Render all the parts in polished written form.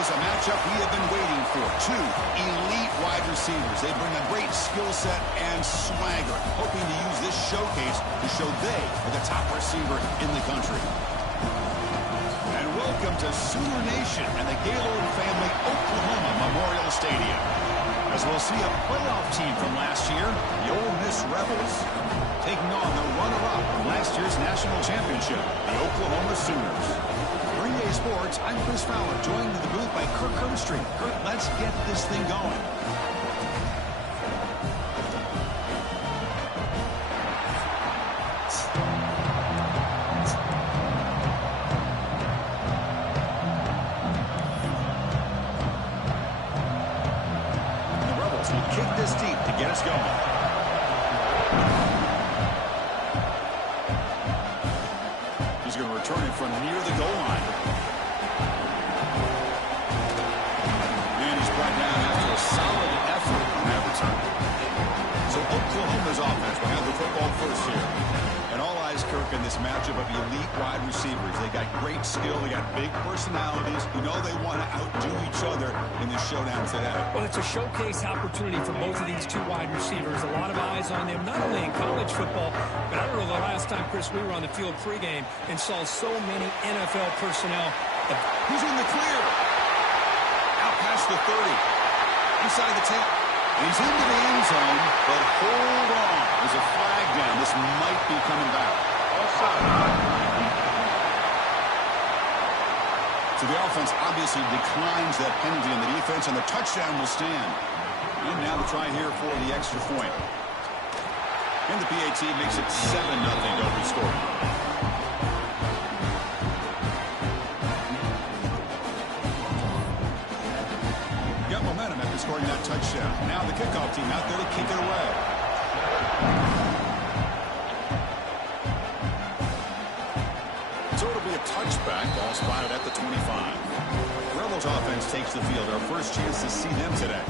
is a matchup we have been waiting for. Two elite wide receivers. They bring a great skill set and swagger, hoping to use this showcase to show they are the top receiver in the country. And welcome to Sooner Nation and the Gaylord family Oklahoma Memorial Stadium, as we'll see a playoff team from last year, the Ole Miss Rebels, taking on the runner-up from last year's national championship, the Oklahoma Sooners. Green Day Sports, I'm Chris Fowler, joined in the booth by Kirk Herbstreit. Kirk, let's get this thing going. The Rebels will kick this deep to get us going. He's going to return it from near the goal line. And he's brought down after a solid effort on that return. So Oklahoma's offense will have the football first here. And all eyes, Kirk, in this matchup of elite wide receivers. They got great skill. They got big personalities. You know they want to outdo each other in this showdown today. Well, it's a showcase opportunity for both of these two wide receivers. A lot of eyes on them, not only in college football, but I remember the last time, Chris, we were on the field pregame and saw so many NFL personnel. Who's in the clear? Out past the 30. Inside the 10. He's into the end zone, but hold on. There's a flag down. This might be coming back. So the offense obviously declines that penalty, and the defense and the touchdown will stand. And now the try here for the extra point. And the PAT makes it 7-0 over score. Got momentum after scoring that touchdown. Now the kickoff team out there to kick it away. So it'll be a touchback. Ball spotted at the 25. Rebels offense takes the field. Our first chance to see them today.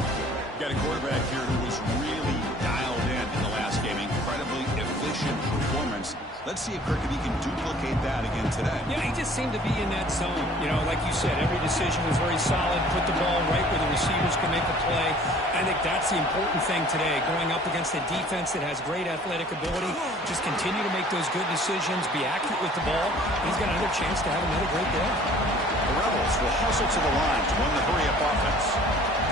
Got a quarterback here who was really dialed in the last game. Incredibly efficient performance. Let's see if Kirk, if he can duplicate that again today. Yeah, he just seemed to be in that zone. You know, like you said, every decision was very solid. Put the ball right where the receivers can make a play. I think that's the important thing today. Going up against a defense that has great athletic ability. Just continue to make those good decisions. Be accurate with the ball. He's got another chance to have another great day. The Rebels will hustle to the line to run the hurry-up offense.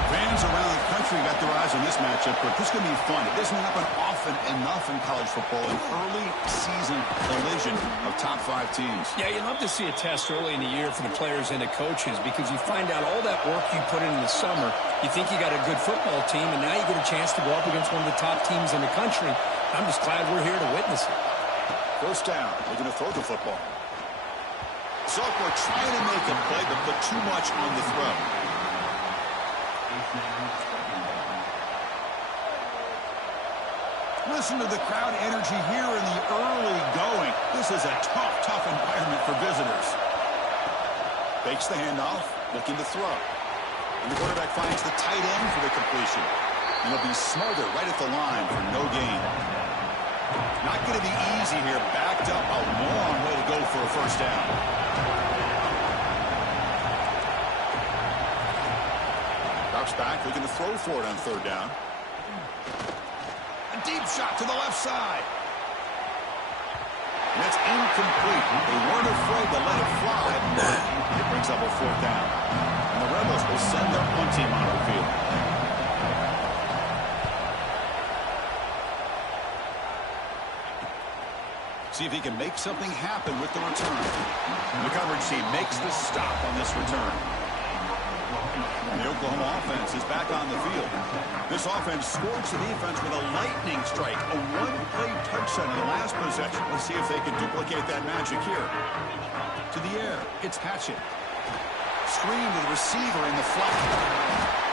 Fans around the country got their eyes on this matchup, but this is going to be fun. It doesn't happen often enough in college football, an early season collision of top 5 teams. Yeah, you love to see a test early in the year for the players and the coaches because you find out all that work you put in the summer. You think you got a good football team, and now you get a chance to go up against one of the top teams in the country. I'm just glad we're here to witness it. First down. They're going to throw the football. Sophomore trying to make a play, but put too much on the throw. Listen to the crowd energy here in the early going. This is a tough environment for visitors. Fakes the handoff, looking to throw. And the quarterback finds the tight end for the completion. And he'll be smothered right at the line for no gain. Not going to be easy here. Backed up a long way to go for a first down. Drops back, looking to throw for it on third down. A deep shot to the left side. And that's incomplete. They weren't afraid to let it fly. It brings up a fourth down. And the Rebels will send their punt team onto the field. See if he can make something happen with the return. The coverage team makes the stop on this return. The Oklahoma offense is back on the field. This offense scores the defense with a lightning strike, a one-play touchdown in the last possession. Let's see if they can duplicate that magic here. To the air, it's Hatchett. Screen to the receiver in the flat.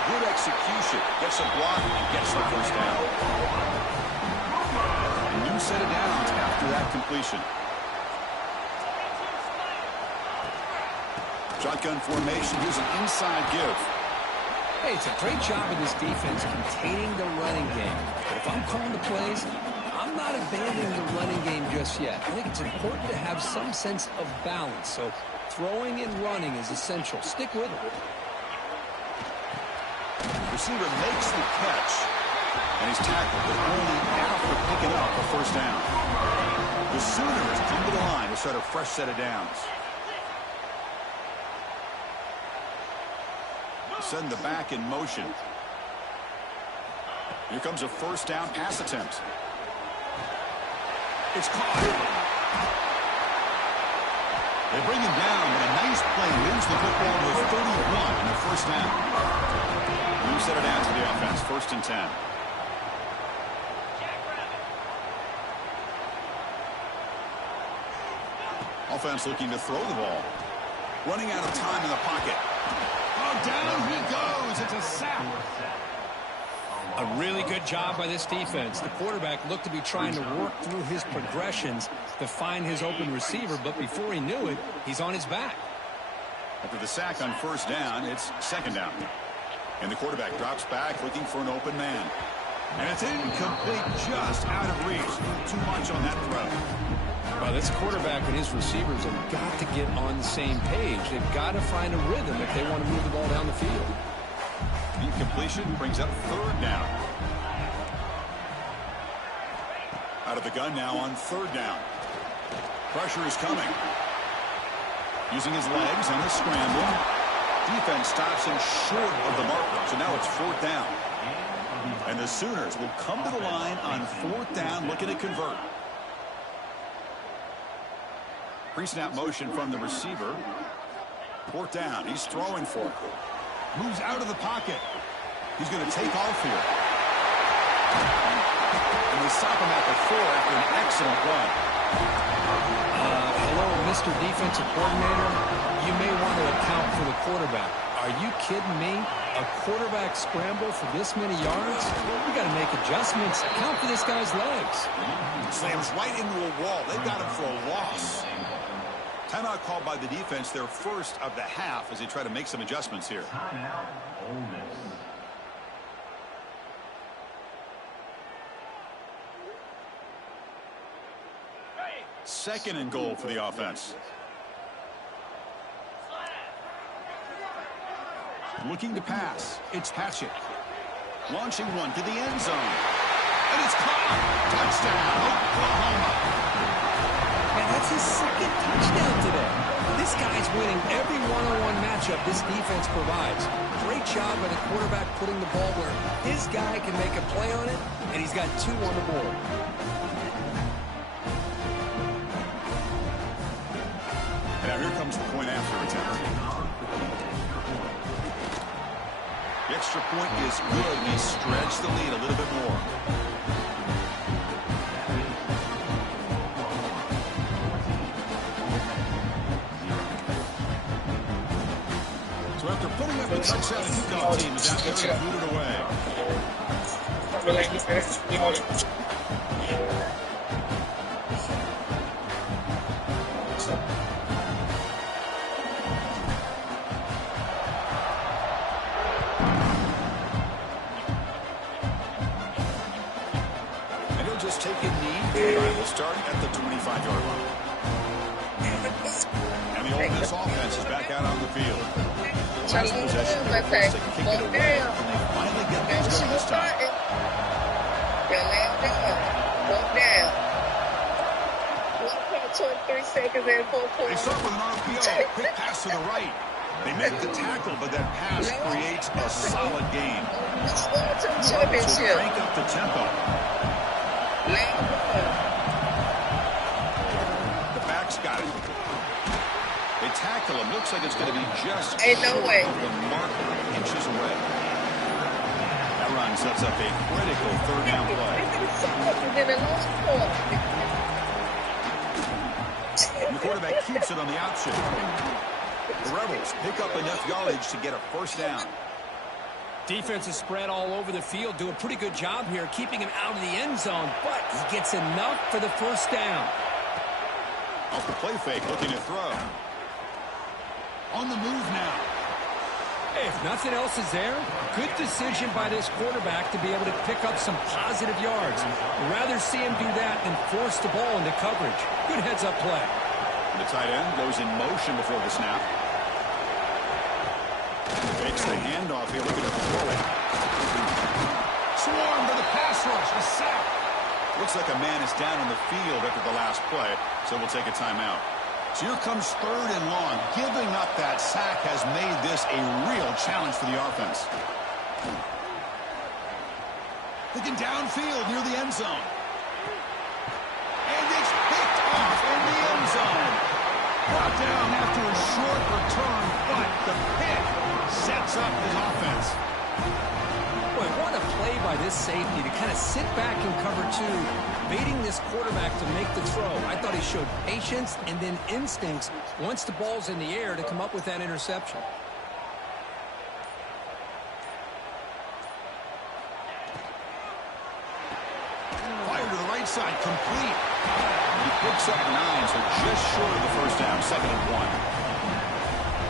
Good execution. Gets a block and gets the first down. A new set of downs after that completion. Shotgun formation. Here's an inside give. Hey, it's a great job of this defense containing the running game. But if I'm calling the plays, I'm not abandoning the running game just yet. I think it's important to have some sense of balance. So throwing and running is essential. Stick with it. Receiver makes the catch, and he's tackled, but only after picking up a first down. The Sooners come to the line to start a fresh set of downs. Send the back in motion. Here comes a first down pass attempt. It's caught. They bring him down, but a nice play wins the football to 31 in the first down. You set it out to the offense, 1st and 10. Offense looking to throw the ball. Running out of time in the pocket. Oh, down he goes. It's a sack. A really good job by this defense. The quarterback looked to be trying to work through his progressions to find his open receiver, but before he knew it, he's on his back. After the sack on first down, it's 2nd down. And the quarterback drops back looking for an open man. And it's incomplete, just out of reach. Too much on that throw. Well, this quarterback and his receivers have got to get on the same page. They've got to find a rhythm if they want to move the ball down the field. Incompletion brings up 3rd down. Out of the gun now on 3rd down. Pressure is coming. Using his legs on the scramble. Defense stops him short of the marker. So now it's 4th down. And the Sooners will come to the line on 4th down looking to convert. Pre-snap motion from the receiver. 4th down. He's throwing for it. Moves out of the pocket. He's going to take off here. And they stop him at the 4 after an excellent run. Hello, Mr. Defensive Coordinator. You may want to account for the quarterback. Are you kidding me? A quarterback scramble for this many yards? We got to make adjustments. Account for this guy's legs. Slams right into a wall. They've got him for a loss. Timeout called by the defense, their first of the half, as they try to make some adjustments here. Second and goal for the offense. Looking to pass. It's Hatchett. Launching one to the end zone. And it's caught. Touchdown, Oklahoma. And that's his 2nd touchdown today. This guy's winning every one-on-one matchup this defense provides. Great job by the quarterback putting the ball where his guy can make a play on it, and he's got 2 on the board. And now here comes the point after attempt. The extra point is good. They stretch the lead a little bit more. So after putting up a touchdown, the kickoff team is out there and boot it away. And he'll just take a knee. We'll start at the 25-yard line. And the Ole Miss offense is back out on the field. Last possession, they kick it away, and they finally get things going this time. Down. 1.23 seconds and 4 They points. start with an RPO. Quick pass to the right. They make the tackle, but that pass creates a solid gain. So Championship. crank up the tempo. The back's got it. They tackle him. Looks like it's going to be just Ain't no short way. of the marker, inches away. That run sets up a critical 3rd down play. And the quarterback keeps it on the option. The Rebels pick up enough yardage to get a first down. Defense is spread all over the field. Do a pretty good job here keeping him out of the end zone, but he gets enough for the first down. Off the play fake, looking to throw. On the move now. Hey, if nothing else is there, good decision by this quarterback to be able to pick up some positive yards. I'd rather see him do that than force the ball into coverage. Good heads-up play. And the tight end goes in motion before the snap. Fakes the handoff here, looking to throw it. swarmed by the pass rush. A sack. Looks like a man is down on the field after the last play, so we'll take a timeout. So here comes 3rd and long. Giving up that sack has made this a real challenge for the offense. Looking downfield near the end zone. And it's picked off in the end zone. Brought down after a short return, but the pick sets up his offense. Boy, what a play by this safety to kind of sit back and cover 2, baiting this quarterback to make the throw. I thought he showed patience and then instincts once the ball's in the air to come up with that interception. Fire to the right side, complete. He picks up 9, so just short of the first down, 2nd and 1.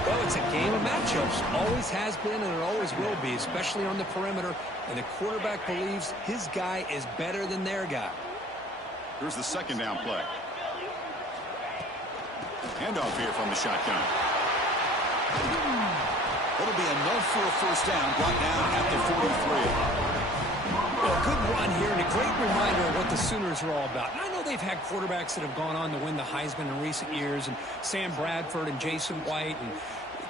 Well, it's a game of matchups. Always has been and it always will be, especially on the perimeter. And the quarterback believes his guy is better than their guy. Here's the 2nd down play. Handoff here from the shotgun. That'll be enough for a first down, brought down at the 43. Well, good run here and a great reminder of what the Sooners are all about. And I know they've had quarterbacks that have gone on to win the Heisman in recent years, and Sam Bradford and Jason White and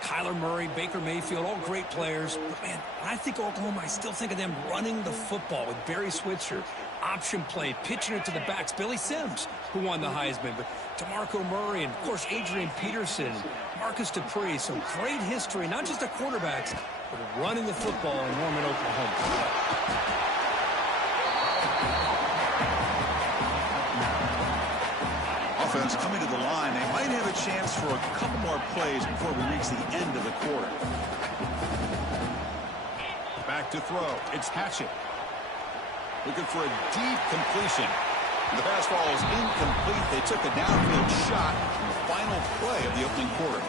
Kyler Murray, Baker Mayfield, all great players. But, man, when I think Oklahoma, I still think of them running the football with Barry Switzer, option play, pitching it to the backs. Billy Sims, who won the Heisman, but DeMarco Murray and, of course, Adrian Peterson, Marcus Dupree. So great history, not just the quarterbacks, but running the football in Norman, Oklahoma. Offense coming to the line. They might have a chance for a couple more plays before we reach the end of the quarter. Back to throw. It's Hatchett. Looking for a deep completion. The pass ball is incomplete. They took a downfield shot in the final play of the opening quarter.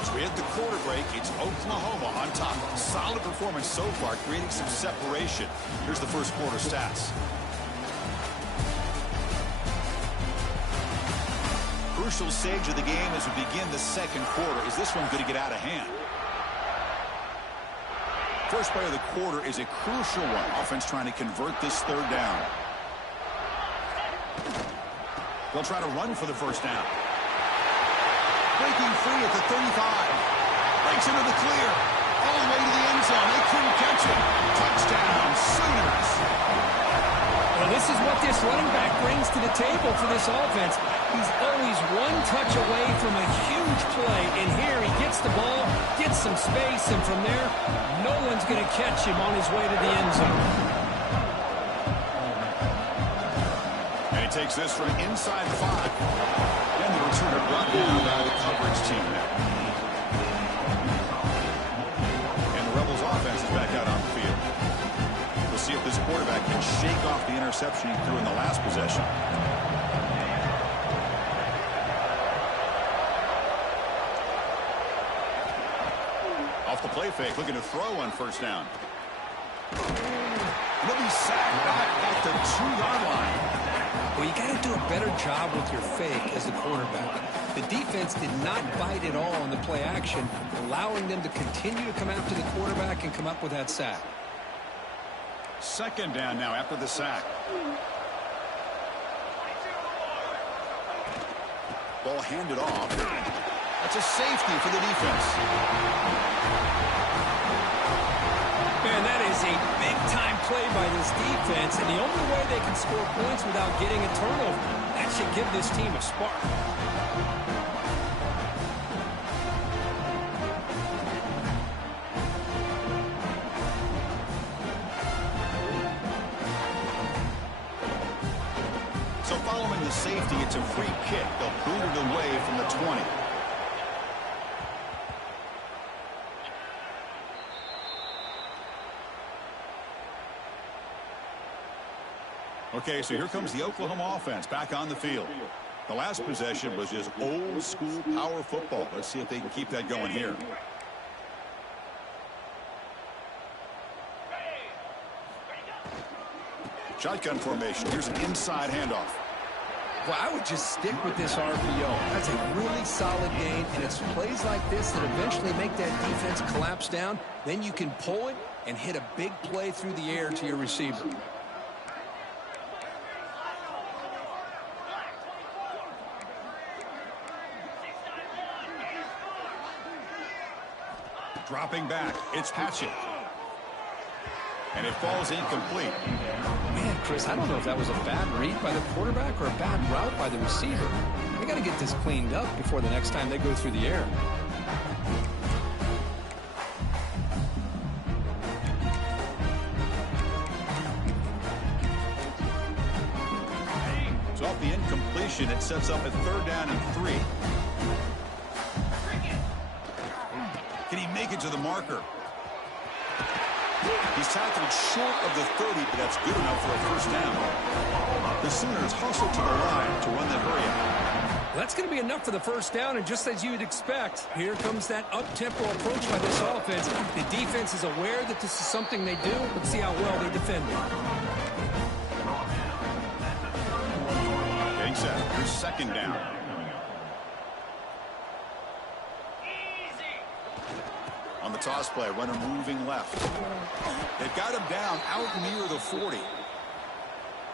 As we hit the quarter break, it's Oklahoma on top. Solid performance so far, creating some separation. Here's the first quarter stats. Crucial stage of the game as we begin the second quarter. Is this one going to get out of hand? First play of the quarter is a crucial one. Offense trying to convert this 3rd down. They'll try to run for the first down. Breaking free at the 35. Breaks into the clear. All the way to the end zone. They couldn't catch it. Touchdown, Sooners. Well, this is what this running back brings to the table for this offense. He's always one touch away from a huge play. And here he gets the ball, gets some space, and from there, no one's going to catch him on his way to the end zone. And he takes this from inside the 5. And the returner brought down by the coverage team there. And the Rebels offense is back out on the field. We'll see if this quarterback can shake off the interception he threw in the last possession. Off the play fake, looking to throw on first down. He'll be sacked back at the 2-yard line. Well, you got to do a better job with your fake as the quarterback. The defense did not bite at all on the play action, allowing them to continue to come after the quarterback and come up with that sack. 2nd down now after the sack. Ball handed off. That's a safety for the defense. Man, that is a big-time play by this defense, and the only way they can score points without getting a turnover. That should give this team a spark. So following the safety, it's a free kick. They'll boot it away from the 20. Okay, so here comes the Oklahoma offense back on the field. The last possession was just old-school power football. Let's see if they can keep that going here. Shotgun formation. Here's an inside handoff. Well, I would just stick with this RPO. That's a really solid game, and it's plays like this that eventually make that defense collapse down. Then you can pull it, and hit a big play through the air to your receiver. Dropping back, it's Patchett. And it falls incomplete. Man, Chris, I don't know if that was a bad read by the quarterback or a bad route by the receiver. They got to get this cleaned up before the next time they go through the air. So off the incompletion, it sets up a 3rd down and 3. Can he make it to the marker? He's tackled short of the 30, but that's good enough for a 1st down. The Sooners hustle to the line to run that hurry out. Well, that's going to be enough for the 1st down, and just as you would expect, here comes that up-tempo approach by this offense. The defense is aware that this is something they do. Let's see how well they defend it. Getting set. Here's 2nd down. On the toss play, runner moving left. They've got him down out near the 40.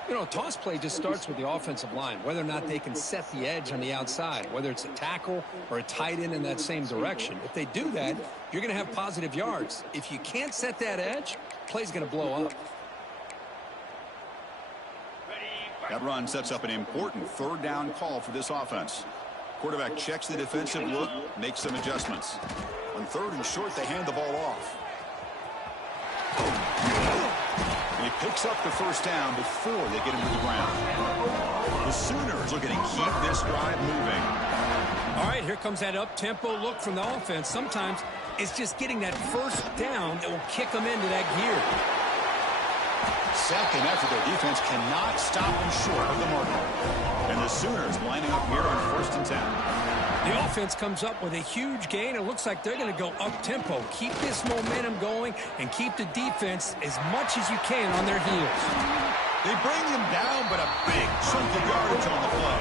You know, toss play just starts with the offensive line, whether or not they can set the edge on the outside, whether it's a tackle or a tight end in that same direction. If they do that, you're going to have positive yards. If you can't set that edge, play's going to blow up. That run sets up an important 3rd down call for this offense. Quarterback checks the defensive look, makes some adjustments. On 3rd and short, they hand the ball off. And he picks up the 1st down before they get him to the ground. The Sooners looking to keep this drive moving. All right, here comes that up-tempo look from the offense. Sometimes it's just getting that 1st down that will kick them into that gear. Second effort, their defense cannot stop them short of the marker. And the Sooners lining up here on 1st and 10. The offense comes up with a huge gain. It looks like they're going to go up-tempo. Keep this momentum going and keep the defense as much as you can on their heels. They bring him down, but a big chunk of yardage on the play.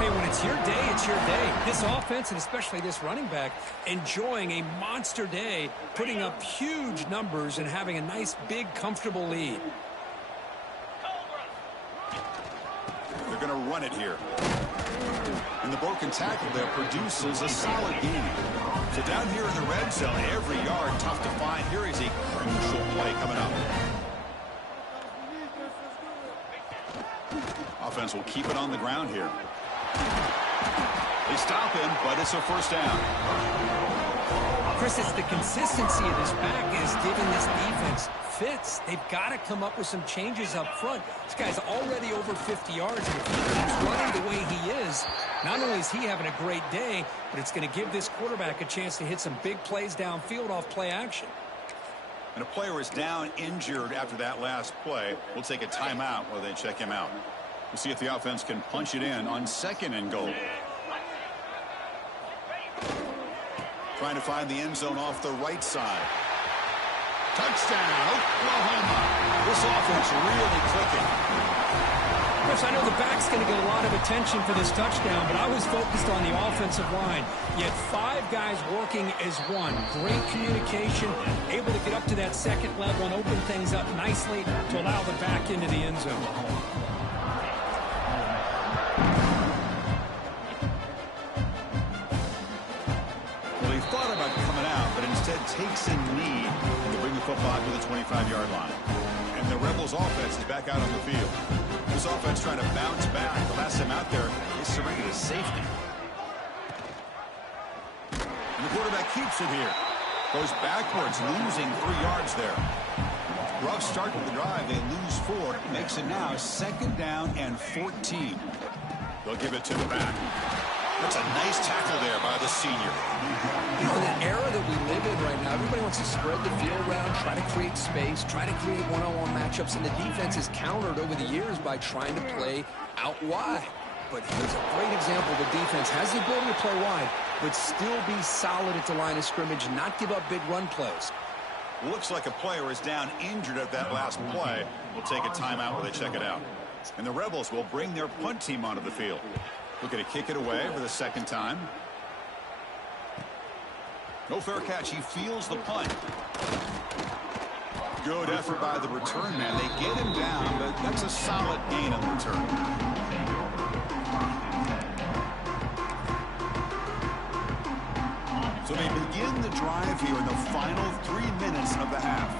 Hey, when it's your day, it's your day. This offense, and especially this running back, enjoying a monster day, putting up huge numbers and having a nice, big, comfortable lead. They're going to run it here. And the broken tackle there produces a solid gain. So down here in the red zone, every yard tough to find. Here is a crucial play coming up. Offense will keep it on the ground here. They stop him, but it's a 1st down. Chris, it's the consistency of this back is giving this defense fits. They've got to come up with some changes up front. This guy's already over 50 yards, and if he keeps running the way he is, not only is he having a great day, but it's going to give this quarterback a chance to hit some big plays downfield off play action. And a player is down injured after that last play. We'll take a timeout while they check him out. We'll see if the offense can punch it in on 2nd and goal. Trying to find the end zone off the right side. Touchdown, Oklahoma. This offense really clicking. Chris, I know the back's going to get a lot of attention for this touchdown, but I was focused on the offensive line. You had 5 guys working as one. Great communication, able to get up to that 2nd level and open things up nicely to allow the back into the end zone. Well, he thought about coming out, but instead takes a knee to bring the football to the 25-yard line. And the Rebels offense is back out on the field. This offense trying to bounce back. The last time out there, they surrendered a safety. And the quarterback keeps it here. Goes backwards, losing 3 yards there. Rough start to the drive. They lose 4. Makes it now 2nd down and 14. They'll give it to the back. That's a nice tackle there by the senior. You know, in the era that we live in right now, everybody wants to spread the field around, try to create space, try to create one-on-one matchups, and the defense is countered over the years by trying to play out wide. But here's a great example. The defense has the ability to play wide, but still be solid at the line of scrimmage and not give up big run plays. Looks like a player is down injured at that last play. We'll take a timeout while they check it out. And the Rebels will bring their punt team onto the field. Looking to kick it away for the 2nd time. No fair catch. He feels the punt. Good effort by the return man. They get him down, but that's a solid gain on the return. So they begin the drive here in the final 3 minutes of the half.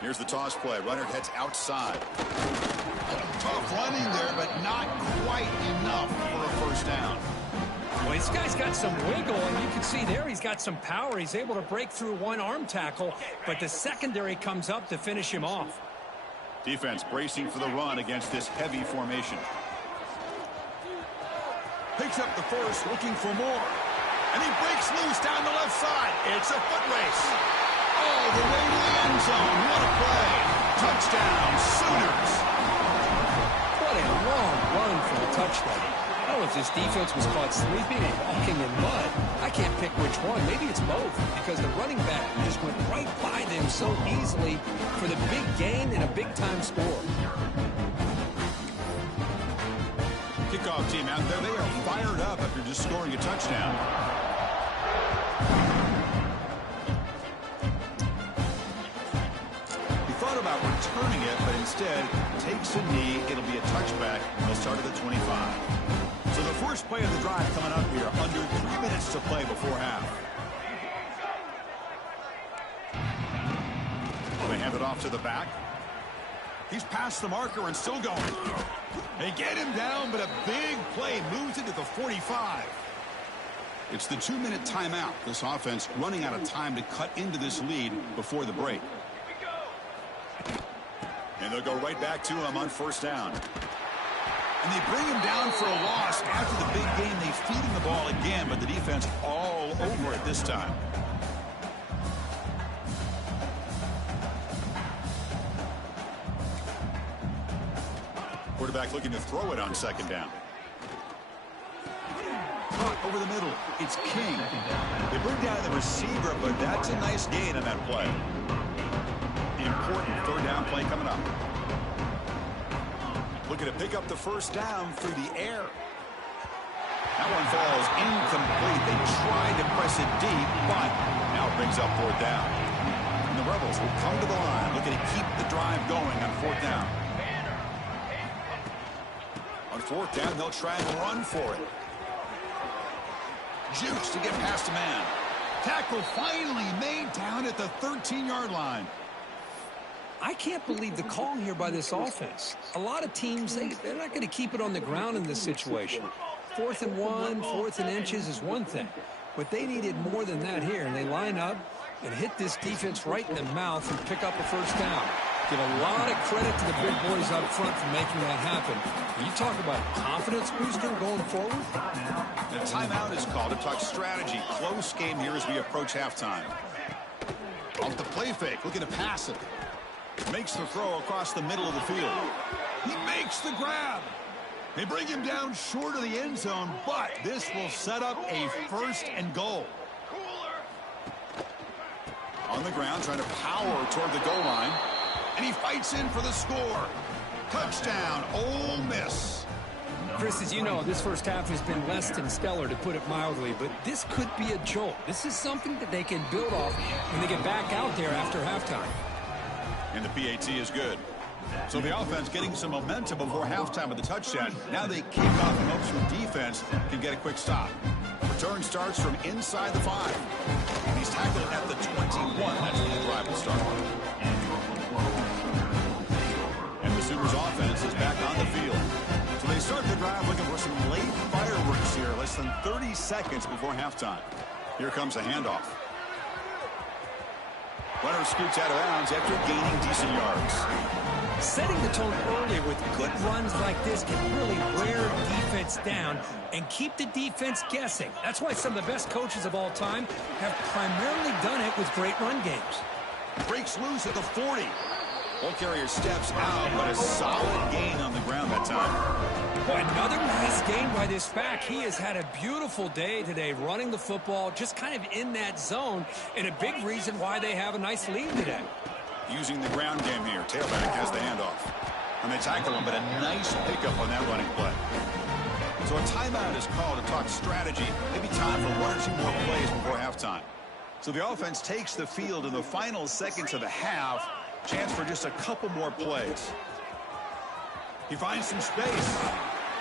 Here's the toss play. Runner heads outside. Tough running there, but not quite enough for a first down. Well, this guy's got some wiggle, and you can see there he's got some power. He's able to break through one arm tackle, but the secondary comes up to finish him off. Defense bracing for the run against this heavy formation. Picks up the first, looking for more. And he breaks loose down the left side. It's a foot race. All the way to the end zone. What a play. Touchdown, Sooners. What a long run for a touchdown. I don't know if this defense was caught sleeping or walking in mud. I can't pick which one. Maybe it's both, because the running back just went right by them so easily for the big gain and a big-time score. Kickoff team out there. They are fired up after just scoring a touchdown. He thought about returning it, but instead takes a knee. It'll be a touchback. They'll start at the 25. So the first play of the drive coming up here. Under 3 minutes to play before half. They hand it off to the back. He's past the marker and still going. They get him down, but a big play moves it to the 45. It's the 2-minute timeout. This offense running out of time to cut into this lead before the break. And they'll go right back to him on first down. And they bring him down for a loss. After the big game, they feed him the ball again, but the defense all over it this time. Quarterback looking to throw it on second down. Over the middle, it's King. They bring down the receiver, but that's a nice gain on that play. The important third down play coming up. Looking to pick up the first down through the air. That one falls incomplete. They tried to press it deep, but now it brings up fourth down. And the Rebels will come to the line, looking to keep the drive going on fourth down. On fourth down, they'll try and run for it. Jukes to get past a man. Tackle finally made down at the 13-yard line. I can't believe the call here by this offense. A lot of teams, they're not going to keep it on the ground in this situation. 4th and 1, 4th and inches is one thing. But they needed more than that here, and they line up and hit this defense right in the mouth and pick up a first down. Give a lot of credit to the big boys up front for making that happen. When you talk about confidence booster going forward. The timeout is called to talk strategy. Close game here as we approach halftime. Off the play fake, looking to pass it. Makes the throw across the middle of the field. He makes the grab. They bring him down short of the end zone, but this will set up a first and goal. On the ground, trying to power toward the goal line. And he fights in for the score. Touchdown, Ole Miss. Chris, as you know, this first half has been less than stellar, to put it mildly, but this could be a jolt. This is something that they can build off when they get back out there after halftime. And the PAT is good. So the offense getting some momentum before halftime with the touchdown. Now they kick off and hopes your defense can get a quick stop. Return starts from inside the 5. And he's tackled at the 21. That's where the drive will start. And the Sooners offense is back on the field. So they start the drive looking for some late fireworks here. Less than 30 seconds before halftime. Here comes a handoff. Runner scoots out of bounds after gaining decent yards. Setting the tone early with good runs like this can really wear defense down and keep the defense guessing. That's why some of the best coaches of all time have primarily done it with great run games. Breaks loose at the 40. Ball carrier steps out, but a solid gain on the ground that time. Boy, another nice gain by this back. He has had a beautiful day today running the football, just kind of in that zone, and a big reason why they have a nice lead today. Using the ground game here. Tailback has the handoff. And they tackle him, but a nice pickup on that running play. So a timeout is called to talk strategy. Maybe time for 1 or 2 more plays before halftime. So the offense takes the field in the final seconds of the half. Chance for just a couple more plays. He finds some space.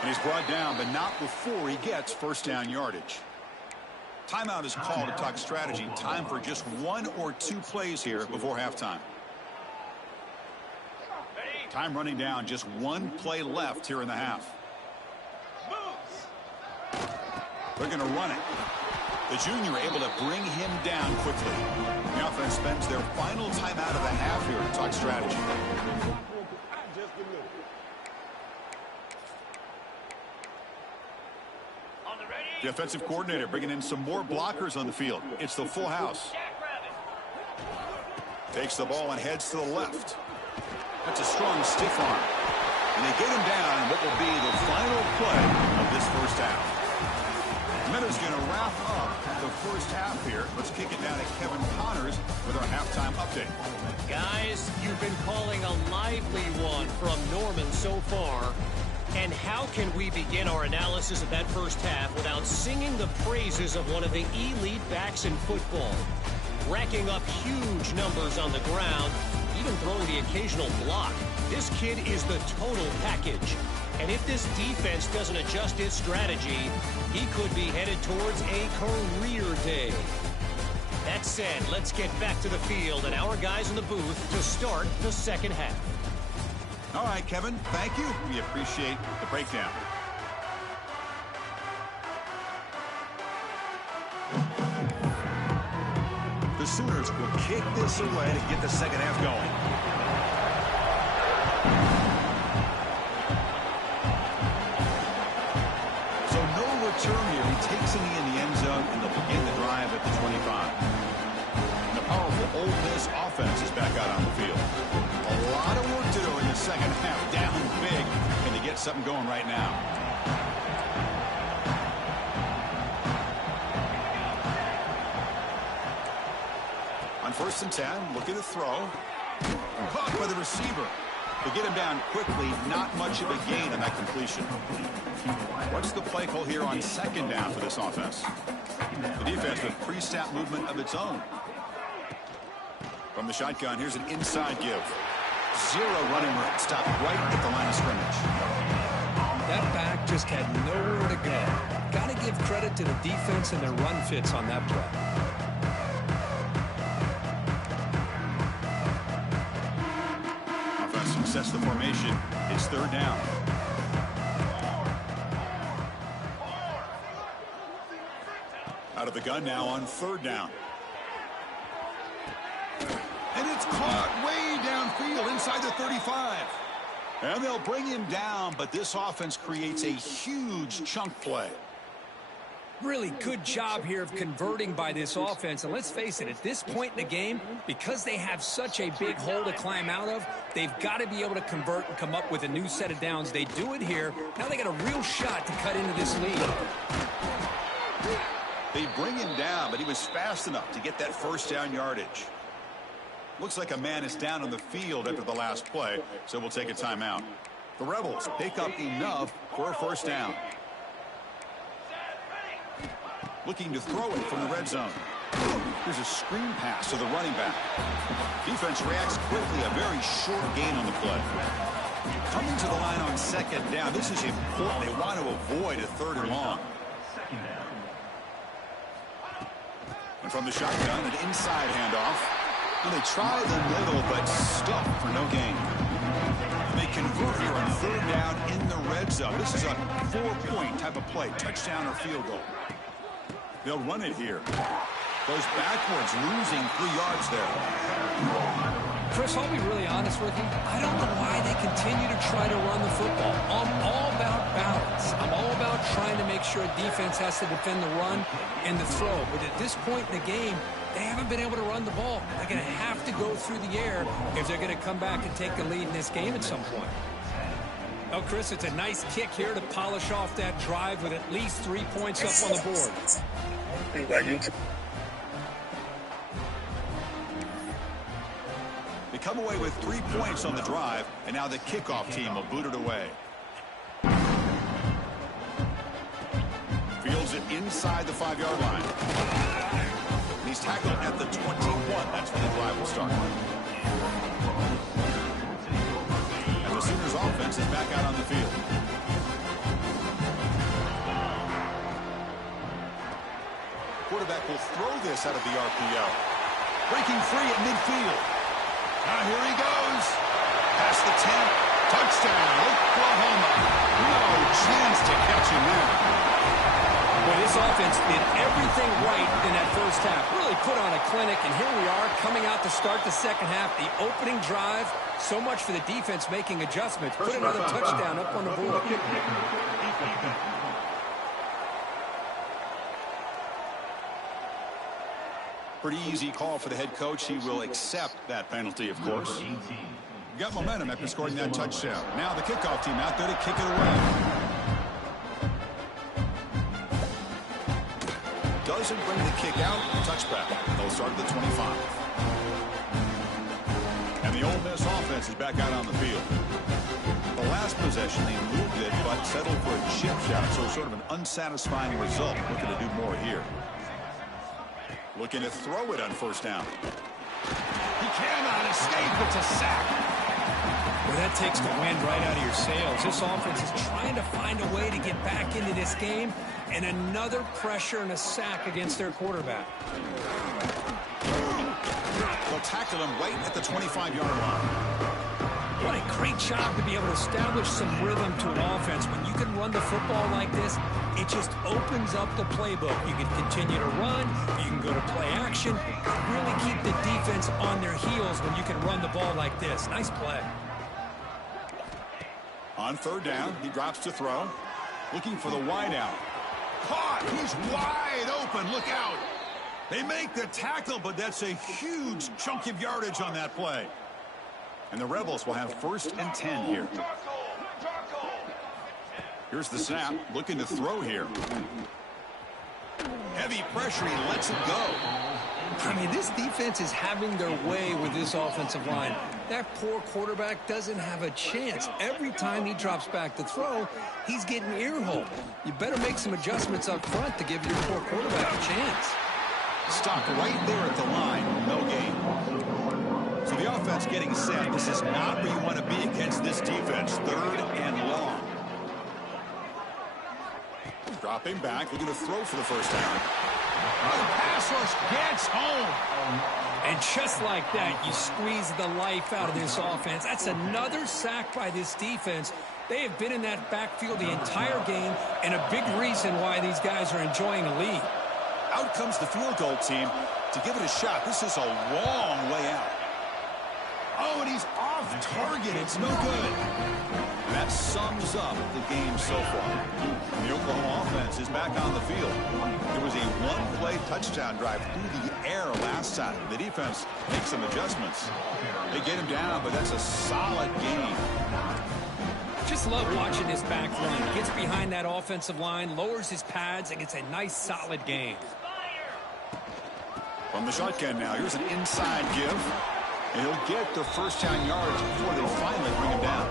And he's brought down, but not before he gets first down yardage. Timeout is called to talk strategy. Time for just 1 or 2 plays here before halftime. Time running down. Just 1 play left here in the half. They're going to run it. The junior able to bring him down quickly. The offense spends their final timeout of the half here to talk strategy. The offensive coordinator bringing in some more blockers on the field. It's the full house. Takes the ball and heads to the left. That's a strong stiff arm. And they get him down in what will be the final play of this first half. Minnows going to wrap up the first half here. Let's kick it down to Kevin Connors with our halftime update. Guys, you've been calling a lively one from Norman so far. And how can we begin our analysis of that first half without singing the praises of one of the elite backs in football? Racking up huge numbers on the ground, even throwing the occasional block. This kid is the total package. And if this defense doesn't adjust its strategy, he could be headed towards a career day. That said, let's get back to the field and our guys in the booth to start the second half. All right, Kevin, thank you. We appreciate the breakdown. The Sooners will kick this away to get the second half going. So no return here. He takes it in the end zone, and they'll begin the drive at the 25. And the powerful Ole Miss offense is back out on the field. A lot of work to do in the second half. Down big, and they get something going right now. On 1st and 10, looking to throw. Caught by the receiver. They get him down quickly. Not much of a gain on that completion. What's the play call here on 2nd down for this offense? The defense with pre-snap movement of its own. From the shotgun, here's an inside give. 0 running room. Stopped right at the line of scrimmage. That back just had nowhere to go. Got to give credit to the defense and their run fits on that play. Offense success the formation. It's 3rd down. Out of the gun now on 3rd down. And it's caught way downfield inside the 35. And they'll bring him down, but this offense creates a huge chunk play. Really good job here of converting by this offense. And let's face it, at this point in the game, because they have such a big hole to climb out of, they've got to be able to convert and come up with a new set of downs. They do it here. Now they got a real shot to cut into this lead. They bring him down, but he was fast enough to get that first down yardage. Looks like a man is down on the field after the last play, so we'll take a timeout. The Rebels pick up enough for a first down. Looking to throw it from the red zone. Here's a screen pass to the running back. Defense reacts quickly, a very short gain on the play. Coming to the line on 2nd down. This is important. They want to avoid a 3rd and long. And from the shotgun, an inside handoff. And they try the middle, but stuck for no gain. And they convert here on 3rd down in the red zone. This is a 4-point type of play, touchdown or field goal. They'll run it here. Goes backwards, losing 3 yards there. Chris, I'll be really honest with you. I don't know why they continue to try to run the football. I'm all about balance. I'm all about trying to make sure defense has to defend the run and the throw. But at this point in the game, they haven't been able to run the ball. They're going to have to go through the air if they're going to come back and take the lead in this game at some point. Oh, Chris, it's a nice kick here to polish off that drive with at least 3 points up on the board. They come away with 3 points on the drive, and now the kickoff team will boot it away. inside the 5-yard line. And he's tackled at the 21. That's when the drive will start. And the Sooners offense is back out on the field. Quarterback will throw this out of the RPO. Breaking free at midfield. Now here he goes. Past the 10. Touchdown, Oklahoma. No chance to catch him there. Well, this offense did everything right in that first half. Really put on a clinic, and here we are coming out to start the second half. The opening drive, so much for the defense making adjustments. Put another touchdown up on the board. Pretty easy call for the head coach. He will accept that penalty, of course. Got momentum after scoring that touchdown. Now the kickoff team out there to kick it away. Doesn't bring the kick out. Touchback. They'll start at the 25. And the Ole Miss offense is back out on the field. The last possession, they moved it, but settled for a chip shot. So sort of an unsatisfying result. Looking to do more here. Looking to throw it on first down. He cannot escape. It's a sack. Well, that takes the wind right out of your sails. This offense is trying to find a way to get back into this game, and another pressure and a sack against their quarterback. They'll tackle him right at the 25-yard line. What a great job to be able to establish some rhythm to an offense. When you can run the football like this, it just opens up the playbook. You can continue to run, you can go to play action, really keep the defense on their heels when you can run the ball like this. Nice play. On third down, he drops to throw. Looking for the wide out. Caught! He's wide open. Look out! They make the tackle, but that's a huge chunk of yardage on that play. And the Rebels will have 1st and 10 here. Here's the snap. Looking to throw here. Heavy pressure. He lets it go. I mean, this defense is having their way with this offensive line. That poor quarterback doesn't have a chance. Every time he drops back to throw, he's getting ear-hole. You better make some adjustments up front to give your poor quarterback a chance. Stuck right there at the line. No gain. So the offense getting set. This is not where you want to be against this defense. 3rd and long. Dropping back, looking to throw for the first down. Oh, the pass rush gets home. And just like that, you squeeze the life out of this offense. That's another sack by this defense. They have been in that backfield the entire game, and a big reason why these guys are enjoying a lead. Out comes the field goal team to give it a shot. This is a long way out. Oh, and he's off target. It's no good. And that sums up the game so far. The Oklahoma offense is back on the field. There was a one-play touchdown drive through the air last time. The defense makes some adjustments. They get him down, but that's a solid game. Just love watching this back run. Gets behind that offensive line, lowers his pads, and gets a nice, solid game. From the shotgun now, here's an inside give. And he'll get the first down yards before they finally bring him down.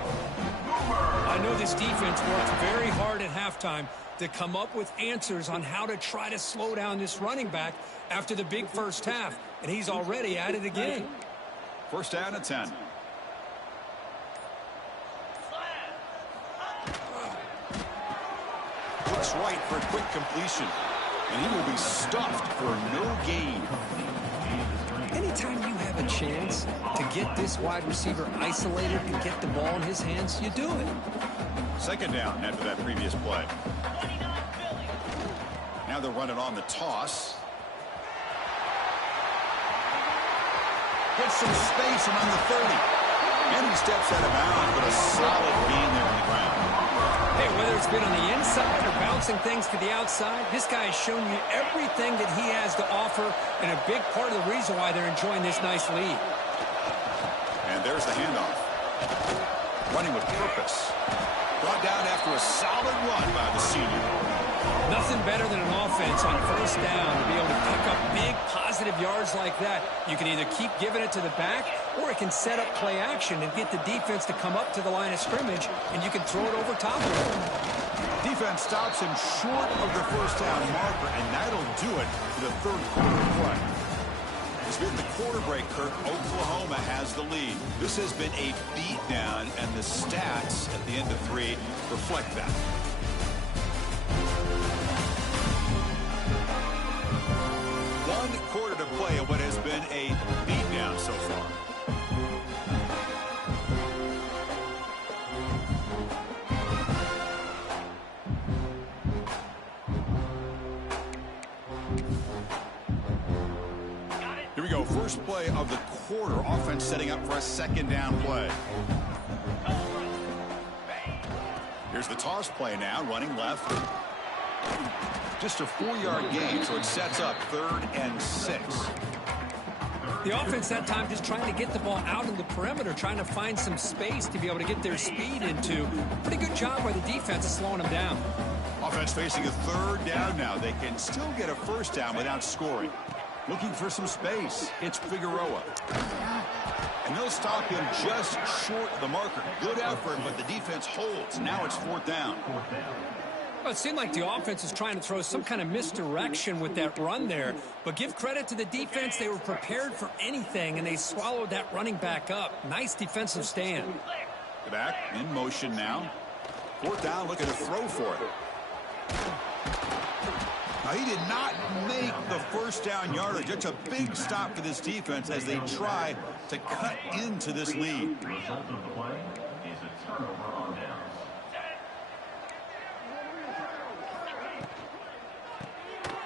I know this defense worked very hard at halftime to come up with answers on how to try to slow down this running back after the big first half. And he's already at it again. 1st down and 10. Looks right for a quick completion. And he will be stuffed for no gain. Anytime you have a chance to get this wide receiver isolated and get the ball in his hands, you do it. 2nd down after that previous play. Now they're running on the toss. Gets some space around the 30. And he steps out of bounds, but a solid gain there on the ground. Hey, whether it's been on the inside or bouncing things to the outside, this guy has shown you everything that he has to offer, and a big part of the reason why they're enjoying this nice lead. And there's the handoff. Running with purpose. Brought down after a solid run by the senior. Nothing better than an offense on 1st down to be able to pick up big positive yards like that. You can either keep giving it to the back, or it can set up play action and get the defense to come up to the line of scrimmage, and you can throw it over top of it. defense stops him short of the first down marker, and that'll do it for the third quarter play. As we hit the quarter break, Kirk, Oklahoma has the lead. This has been a beatdown, and the stats at the end of 3 reflect that. One quarter to play in what has been a beatdown so far. Here we go. First play of the quarter. Offense setting up for a second down play. Here's the toss play now. Running left. Just a 4-yard gain, so it sets up 3rd and 6. The offense that time just trying to get the ball out in the perimeter, trying to find some space to be able to get their speed into. Pretty good job by the defense of slowing them down. Offense facing a 3rd down now. They can still get a first down without scoring. Looking for some space. It's Figueroa. And they'll stop him just short of the marker. Good effort, but the defense holds. Now it's 4th down. Well, it seemed like the offense was trying to throw some kind of misdirection with that run there. But give credit to the defense. They were prepared for anything, and they swallowed that running back up. Nice defensive stand. Back in motion now. 4th down, looking to throw for it. Now, he did not make the first down yardage. It's a big stop for this defense as they try to cut into this lead. The result of the play is a turnover on downs.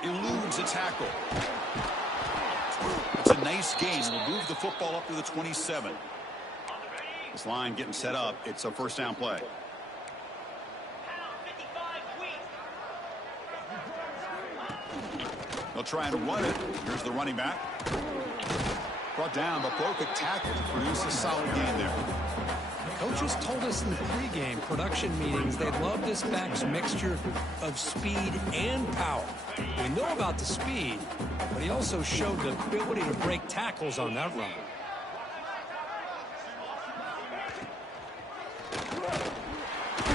Eludes a tackle. It's a nice gain. Will move the football up to the 27. This line getting set up. It's a first down play. They'll try and run it. Here's the running back. Brought down, but broke a tackle to produce a solid gain there. Coaches told us in the pregame production meetings they love this back's mixture of speed and power. We know about the speed, but he also showed the ability to break tackles on that run.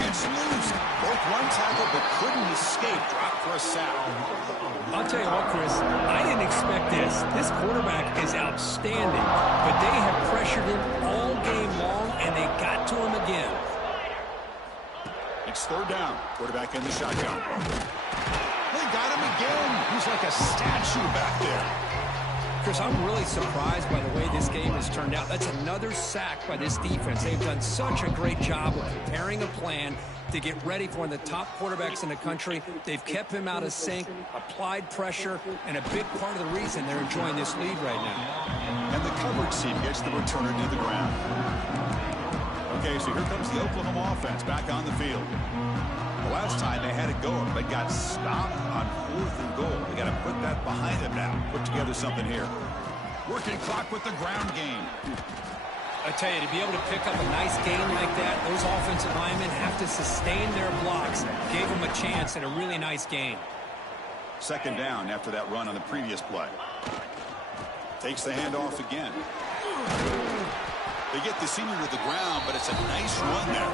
It's loose. Broke one tackle, but couldn't escape. Dropped for a sack. I'll tell you what, Chris, I didn't expect this. This quarterback is outstanding, but they have pressured him all game long, and they got to him again. It's 3rd down. Quarterback in the shotgun. They got him again. He's like a statue back there. Chris, I'm really surprised by the way this game has turned out. That's another sack by this defense. They've done such a great job of preparing a plan to get ready for one of the top quarterbacks in the country. They've kept him out of sync, applied pressure, and a big part of the reason they're enjoying this lead right now. And the coverage team gets the returner to the ground. Okay, so here comes the Oklahoma offense back on the field. The last time they had it going, but got stopped on 4th and goal. They got to put that behind them now. Put together something here. Working clock with the ground game. I tell you, to be able to pick up a nice gain like that, those offensive linemen have to sustain their blocks. Gave them a chance and a really nice gain. 2nd down after that run on the previous play. Takes the handoff again. They get the senior to the ground, but it's a nice run there.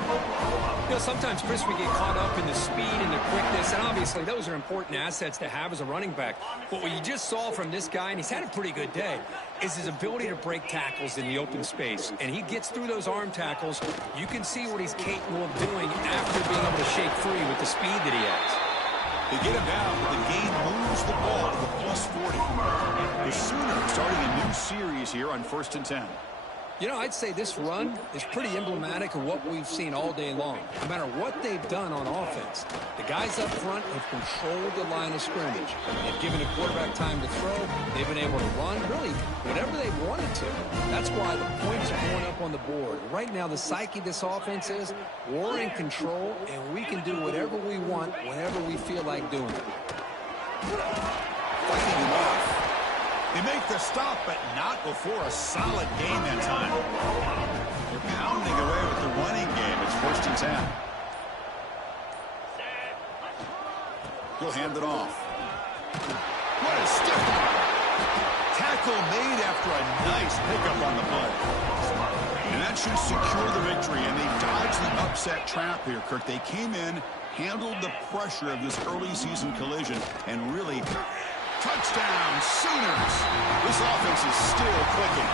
You know, sometimes, Chris, we get caught up in the speed and the quickness, and obviously those are important assets to have as a running back. But what you just saw from this guy, and he's had a pretty good day, is his ability to break tackles in the open space. And he gets through those arm tackles. You can see what he's capable of doing after being able to shake free with the speed that he has. They get him down, but the gain moves the ball to the +40. The Sooners starting a new series here on 1st and 10. You know, I'd say this run is pretty emblematic of what we've seen all day long. No matter what they've done on offense, the guys up front have controlled the line of scrimmage. They've given the quarterback time to throw. They've been able to run, really, whatever they wanted to. That's why the points are going up on the board. Right now, the psyche of this offense is we're in control, and we can do whatever we want whenever we feel like doing it. Fighting him off. They make the stop, but not before a solid gain that time. They're pounding away with the running game. It's 1st and 10. He'll hand it off. What a stiff tackle made after a nice pickup on the play. And that should secure the victory, and they dodged the upset trap here, Kirk. They came in handled the pressure of this early season collision and really touchdown Sooners. This offense is still clicking.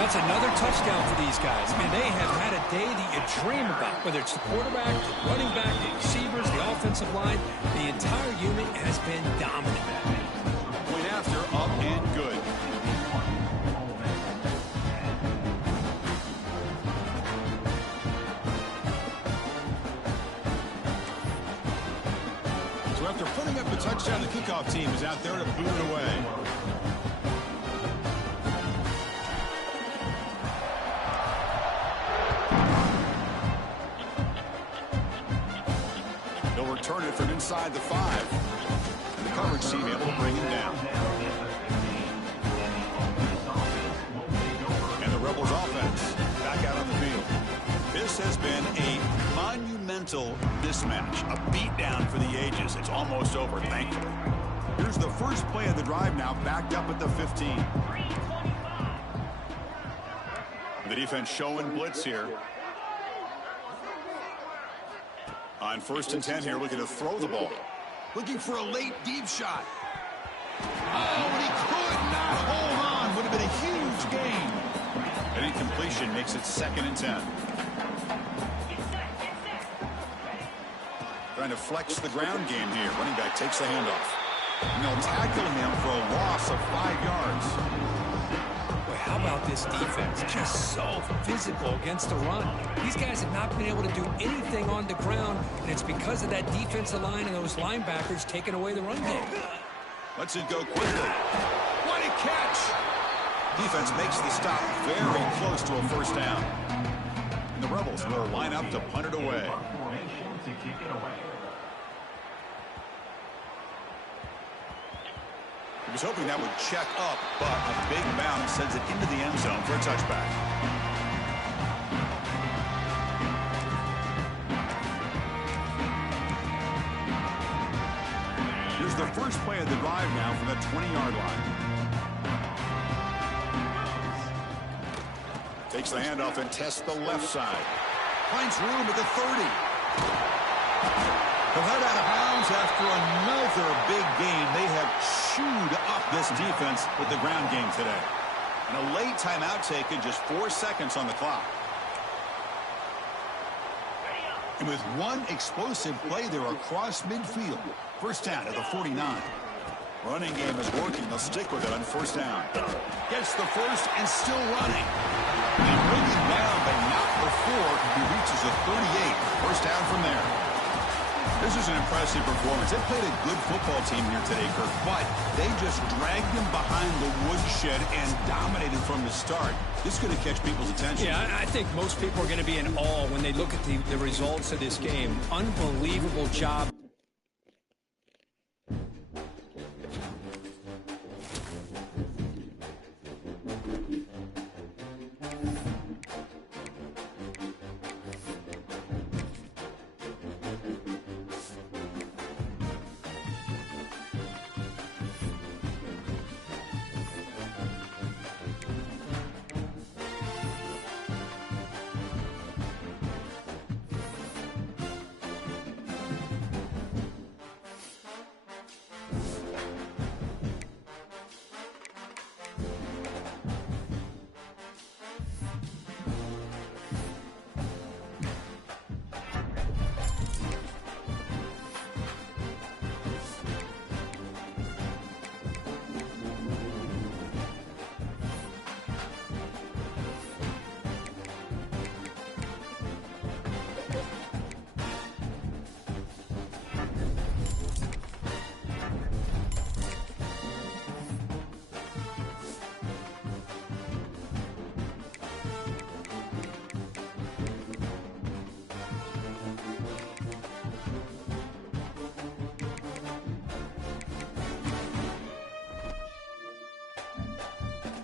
That's another touchdown for these guys. Man, they have had a day that you dream about, whether it's the quarterback, the running back, the receivers, the offensive line. The entire unit has been dominant. Point after, up and good. So after putting up the touchdown, the kickoff team is out there to boot it away. They'll return it from inside the 5. And the coverage team able to bring him down. And the Rebels offense back out on the field. This has been a monumental mismatch, a beatdown for the ages. It's almost over, thankfully. Here's the first play of the drive now, backed up at the 15. The defense showing blitz here. On 1st and 10 here, looking to throw the ball. Looking for a late deep shot. Oh, and he could not hold on. Would have been a huge gain. An incompletion makes it 2nd and 10. Trying to flex the ground game here. Running back takes the handoff. And they'll tackle him for a loss of 5 yards. Boy, how about this defense? Just so physical against the run. These guys have not been able to do anything on the ground, and it's because of that defensive line and those linebackers taking away the run game. Lets it go quickly. What a catch! Defense makes the stop very close to a 1st down. And the Rebels will line up to punt it away. He was hoping that would check up, but a big bounce sends it into the end zone for a touchback. Here's the first play of the drive now from the 20-yard line. Takes the handoff and tests the left side. Finds room at the 30. He'll head out of bounds after another big game. They have chewed up this defense with the ground game today. And a late timeout taken, just 4 seconds on the clock. And with one explosive play there across midfield. 1st down at the 49. Running game is working. They'll stick with it on 1st down. Gets the first and still running. They bring him down, but not before he reaches the 38. 1st down from there. This is an impressive performance. They played a good football team here today, Kirk, but they just dragged them behind the woodshed and dominated from the start. This is going to catch people's attention. Yeah, I think most people are going to be in awe when they look at the results of this game. Unbelievable job.